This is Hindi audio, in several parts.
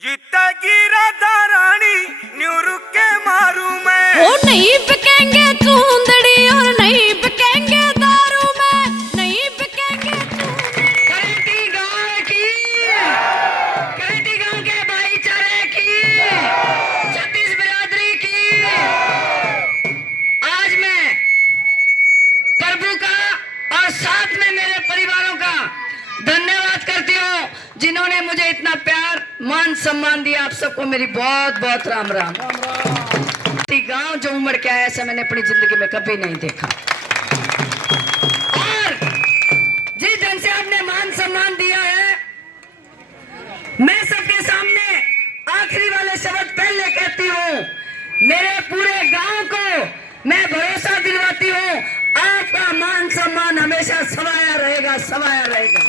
जीतेगी राधा रानी न्यू रुक के मारू मैं। वो नहीं बिकेंगे चूंदड़ी और नहीं बिकेंगे दारू में, नहीं बिकेंगे कहती गाँव की, कहती गाँव के भाईचारे की, छत्तीस बिरादरी की। आज मैं प्रभु का और साथ में मेरे परिवारों का धन्यवाद करती हूँ, जिन्होंने मुझे इतना प्यार मान सम्मान दिया। आप सबको मेरी बहुत बहुत राम राम। गांव जो उमड़ के आया ऐसा मैंने अपनी जिंदगी में कभी नहीं देखा। और जिस ढंग से आपने मान सम्मान दिया है, मैं सबके सामने आखिरी वाले शब्द पहले कहती हूँ, मेरे पूरे गांव को मैं भरोसा दिलवाती हूँ, आपका मान सम्मान हमेशा सवाया रहेगा, सवाया रहेगा।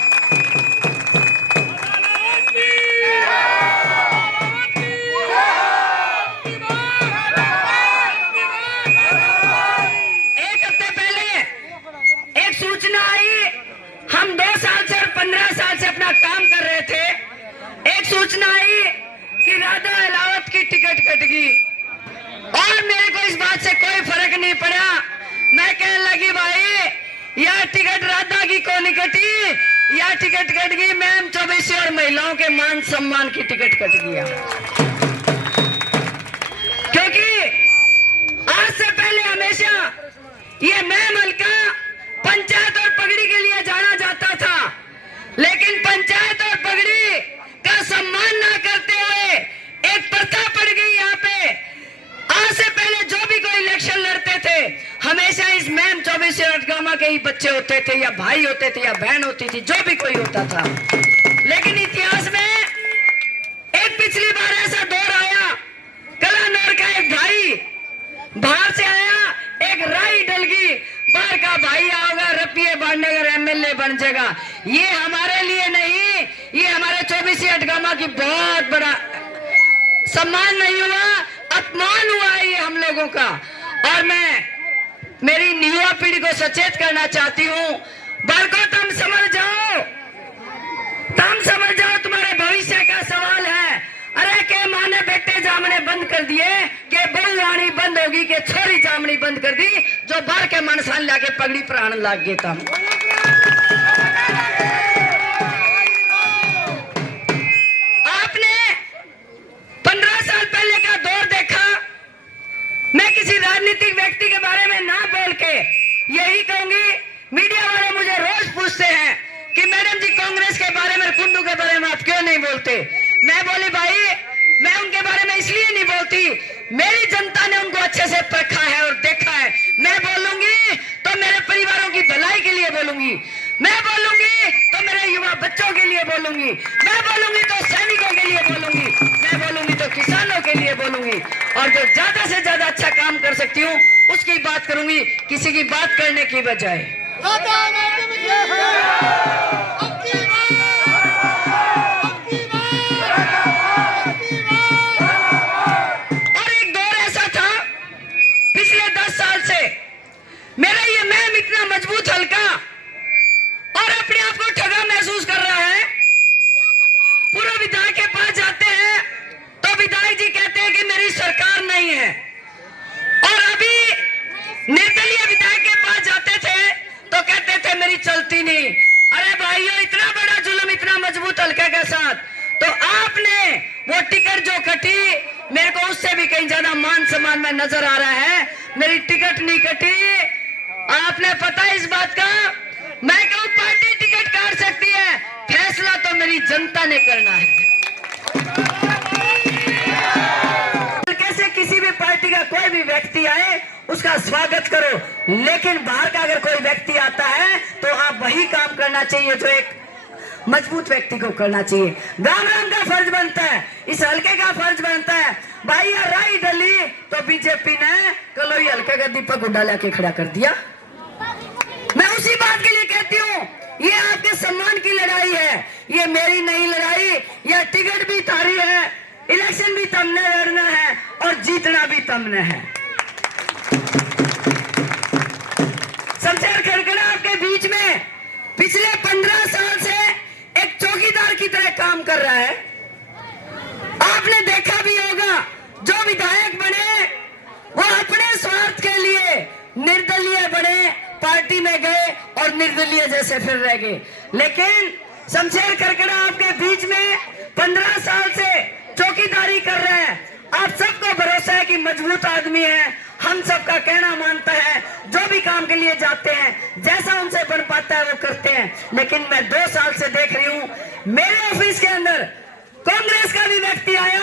एक हफ्ते पहले एक सूचना आई, हम 2 साल से और 15 साल से अपना काम कर रहे थे। एक सूचना आई कि राधा अलावत की टिकट कट गई और मेरे को इस बात से कोई फर्क नहीं पड़ा। मैं कहने लगी, भाई यह टिकट राधा की को नहीं कटी, यह टिकट कट गई मैम 24 और महिलाओं के मान सम्मान की टिकट कट गया। क्योंकि आज से पहले हमेशा ये मैम हल्का पंचायत और पगड़ी के लिए जाना जाता था, लेकिन पंचायत और पगड़ी का सम्मान ना करते हुए एक प्रथा पड़ गई यहाँ पे। आज से पहले जो भी कोई इलेक्शन लड़ते थे, हमेशा इस मैम 24 अटगामा के ही बच्चे होते थे, या भाई होते थे, या बहन होती थी, जो भी कोई होता था। लेकिन इतिहास में एक पिछली बार ऐसा दौर आया, कलानौर का एक भाई बाहर से आया, एक राई डलगी, बाहर का भाई आओगा रपिए बांटने का एमएलए बन जाएगा। ये हमारे लिए नहीं, ये हमारे 24 अटगामा की बहुत बड़ा सम्मान नहीं हुआ, अपमान हुआ है ये हम लोगों का। और मैं मेरी युवा पीढ़ी को सचेत करना चाहती हूँ, बालकों तुम समझ जाओ, तुम्हारे भविष्य का सवाल है। अरे के माने बेटे जामने बंद कर दिए, के बहू रानी बंद होगी, के छोरी जामनी बंद कर दी, जो बार के मनसान लाके पगड़ी प्राण लाग गए तम। आपने 15 साल पहले का दौर देखा। मैं किसी राजनीतिक व्यक्ति के बारे में ना बोल के यही कहूंगी, मीडिया वाले मुझे रोज पूछते हैं कि मैडम जी कांग्रेस के बारे में, कुंडू के बारे में आप क्यों नहीं बोलते। मैं बोली, भाई मैं उनके बारे में इसलिए नहीं बोलती, मेरी जनता ने उनको अच्छे से परखा है और देखा है। मैं बोलूंगी तो मेरे परिवारों की भलाई के लिए बोलूंगी, मैं बोलूंगी तो मेरे युवा बच्चों के लिए बोलूंगी, मैं बोलूंगी तो सैनिकों के लिए बोलूंगी, मैं बोलूंगी तो किसानों के लिए बोलूंगी, और जो ज्यादा से ज्यादा अच्छा काम कर सकती हूँ उसकी बात करूंगी, किसी की बात करने की बजाय। मेरा ये मैम इतना मजबूत हल्का और अपने आप को ठगा महसूस कर रहा है। पूर्व विधायक के पास जाते हैं तो विधायक जी कहते हैं कि मेरी सरकार नहीं है, और अभी निर्दलीय विधायक के पास जाते थे तो कहते थे मेरी चलती नहीं। अरे भाइयों, इतना बड़ा जुल्म इतना मजबूत हल्के के साथ, तो आपने वो टिकट जो कटी, मेरे को उससे भी कहीं ज्यादा मान सम्मान में नजर आ रहा है। मेरी टिकट नहीं कटी, आपने पता है इस बात का। मैं कहूं पार्टी टिकट काट सकती है, फैसला तो मेरी जनता ने करना है। कैसे किसी भी पार्टी का कोई भी व्यक्ति आए उसका स्वागत करो, लेकिन बाहर का अगर कोई व्यक्ति आता है तो आप वही काम करना चाहिए जो एक मजबूत व्यक्ति को करना चाहिए। गांव का फर्ज बनता है, इस हल्के का फर्ज बनता है। भाई राई डली तो बीजेपी ने कलोई हल्के का दीपक गुड्डा लाके खड़ा कर दिया। मैं उसी बात के लिए कहती हूँ, ये आपके सम्मान की लड़ाई है, ये मेरी नहीं लड़ाई। यह टिकट भी तारी है, इलेक्शन भी तुमने लड़ना है और जीतना भी तुमने है। शमशेर खड़गड़ा आपके बीच में पिछले 15 साल से एक चौकीदार की तरह काम कर रहा है। आपने देखा भी होगा जो विधायक बने वो अपने स्वार्थ के लिए निर्दलीय बने, पार्टी में गए और निर्दलीय जैसे फिर रह गए। लेकिन शमशेर करकड़ा आपके बीच में 15 साल से चौकीदारी कर रहे हैं। आप सबको भरोसा है कि मजबूत आदमी है, हम सबका कहना मानता है, जो भी काम के लिए जाते हैं जैसा उनसे बन पाता है वो करते हैं। लेकिन मैं 2 साल से देख रही हूँ मेरे ऑफिस के अंदर कांग्रेस का भी व्यक्ति आया,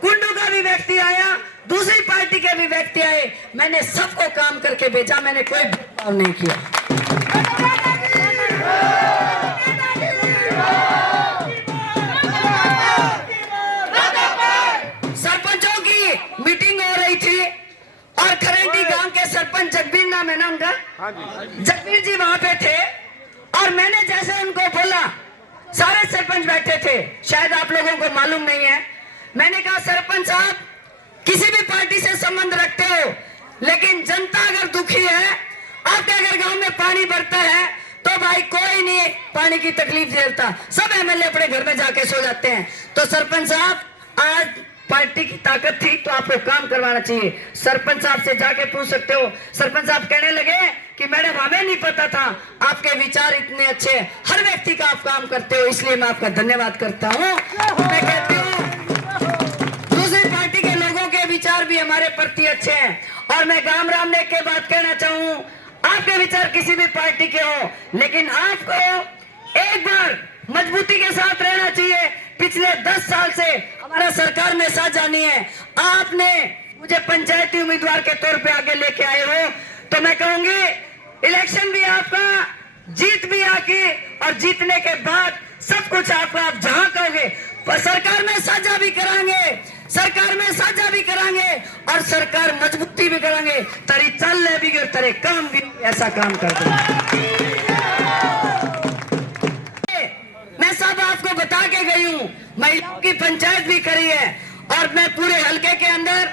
कुंडू का भी व्यक्ति आया, दूसरी पार्टी के भी व्यक्ति आए, मैंने सबको काम करके भेजा, मैंने कोई भेदभाव नहीं किया। सरपंचों की मीटिंग हो रही थी और खरेंडी गांव के सरपंच जगबीर नाम है ना उनका, जगबीर जी वहां पे थे और मैंने जैसे उनको बोला, सारे सरपंच बैठे थे, शायद आप लोगों को मालूम नहीं है। मैंने कहा सरपंच साहब किसी भी पार्टी से संबंध रखते हो, लेकिन जनता अगर दुखी है, आपके अगर गांव में पानी भरता है तो भाई कोई नहीं पानी की तकलीफ झेलता, सब एमएलए अपने घर में जाके सो जाते हैं। तो सरपंच साहब आज पार्टी की ताकत थी तो आपको काम करवाना चाहिए। सरपंच साहब से जाके पूछ सकते हो। सरपंच साहब कहने लगे कि मैडम हमें नहीं पता था, आपके विचार इतने अच्छे, हर व्यक्ति का आप काम करते हो, इसलिए मैं आपका धन्यवाद करता हूँ। मैं कहती हूँ दूसरी पार्टी के लोगों के विचार भी हमारे प्रति अच्छे हैं और मैं गाम राम ने के बात कहना चाहूँ, आपके विचार किसी भी पार्टी के हो, लेकिन आपको एक बार मजबूती के साथ रहना चाहिए। पिछले 10 साल से हमारा सरकार में साथ जानी है, आपने मुझे पंचायती उम्मीदवार के तौर पे आगे लेके आए हो, तो मैं कहूंगी इलेक्शन भी आपका, जीत भी आपकी और जीतने के बाद सब कुछ आपका, आप जहां कहोगे पर सरकार में साझा भी कराएंगे, सरकार में साझा भी कराएंगे और सरकार मजबूती भी कराएंगे, तेरी चल भी और तेरे काम भी, ऐसा काम कर देंगे। मैं सब आपको बता के गई हूँ, महिलाओं की पंचायत भी करी है और मैं पूरे हलके के अंदर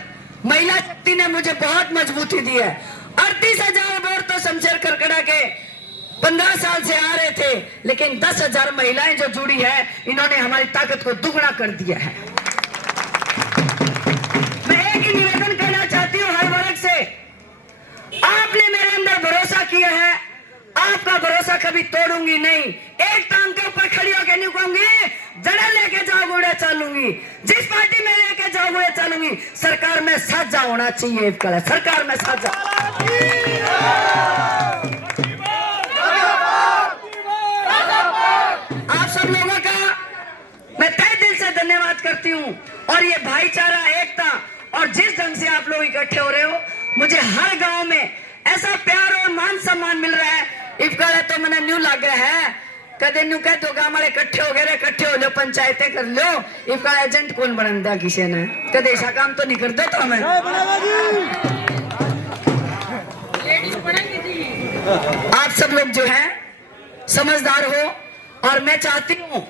महिला शक्ति ने मुझे बहुत मजबूती दी है। 38,000 वोट तो शमशेर करकड़ा के 15 साल से आ रहे थे, लेकिन 10,000 महिलाएं जो जुड़ी है, इन्होंने हमारी ताकत को दुगना कर दिया है। मैं एक ही निवेदन करना चाहती हूँ हर वर्ग से, आपने मेरे अंदर भरोसा किया है, आपका भरोसा कभी तोड़ूंगी नहीं। एक टांग के ऊपर खड़ी होकर नहीं कहूंगी जड़ा लेके जाओ घोड़े चलूंगी, जिस पार्टी में लेके जाओ घोड़े चलूंगी। सरकार में साझा होना चाहिए, सरकार में साझा। आप सब लोगों का मैं तहे दिल से धन्यवाद करती हूँ और ये भाईचारा, एकता और जिस ढंग से आप लोग इकट्ठे हो रहे हो, मुझे हर गांव में ऐसा प्यार और मान सम्मान मिल रहा है। इफकाले तो मैंने न्यू लग रहा है, कदे न्यू कह दो गांव वाले इकट्ठे हो गए, इकट्ठे हो लो, पंचायतें कर लो। इफकाले एजेंट कौन बन दिया किसी ने, कदे ऐसा काम तो नहीं कर दो तो हमें। आप सब लोग जो है समझदार हो और मैं चाहती हूँ,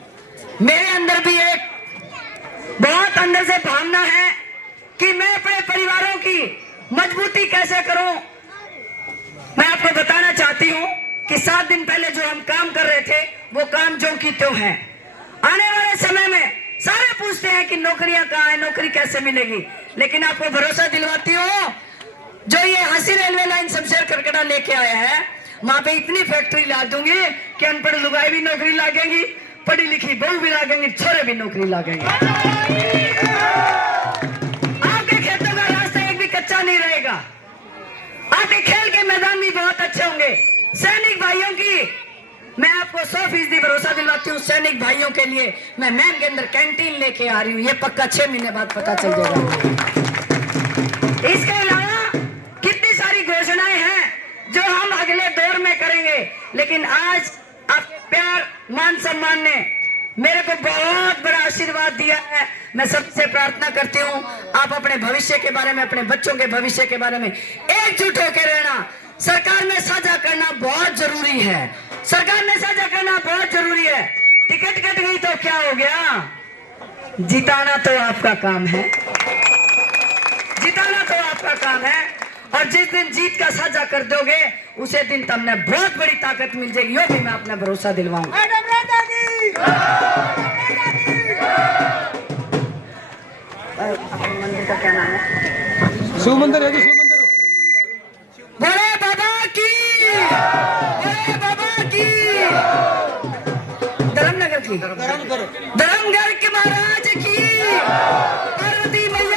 मेरे अंदर भी एक बहुत अंदर से भावना है कि मैं अपने परिवारों की मजबूती कैसे करूं। मैं आपको बताना चाहती हूं कि 7 दिन पहले जो हम काम कर रहे थे वो काम जो की त्यों है। आने वाले समय में सारे पूछते हैं कि नौकरियां कहाँ है, नौकरी कैसे मिलेगी, लेकिन आपको भरोसा दिलवाती हूँ, जो ये हंसी रेलवे लाइन शमशेर करकड़ा लेके आया है, वहां पे इतनी फैक्ट्री ला दूंगी कि अनपढ़ लुगाई भी नौकरी लागेंगी, पढ़ी लिखी बहू भी लागेंगी, छोरे भी नौकरी लागेंगे। आपके खेतों का रास्ता एक भी कच्चा नहीं रहेगा, आपके खेल के मैदान भी बहुत अच्छे होंगे। सैनिक भाइयों की मैं आपको 100% भरोसा दिलवाती हूँ। सैनिक भाइयों के लिए मैं मैम के अंदर कैंटीन लेके आ रही हूँ, ये पक्का 6 महीने बाद पता चल जाएगा। इसके अलावा कितनी सारी घोषणाएं हैं जो हम अगले दौर में करेंगे, लेकिन आज आपके प्यार मान सम्मान ने मेरे को बहुत बड़ा आशीर्वाद दिया है। मैं सबसे प्रार्थना करती हूँ, आप अपने भविष्य के बारे में, अपने बच्चों के भविष्य के बारे में एकजुट होकर रहना। सरकार में साझा करना बहुत जरूरी है, सरकार में साझा करना बहुत जरूरी है। टिकट कट गई तो क्या हो गया, जिताना तो आपका काम है, जिताना तो आपका काम है। और जिस दिन जीत का साझा कर दोगे उसे दिन तुमने बहुत बड़ी ताकत मिल जाएगी, यो भी मैं अपना भरोसा दिलवाऊंगा। मंदिर का क्या नाम है? शिव मंदिर है जी, शिव मंदिर। बड़े बाबा की, बड़े बाबा की, धर्मनगर की, धर्मगढ़ के महाराज की, पार्वती मैया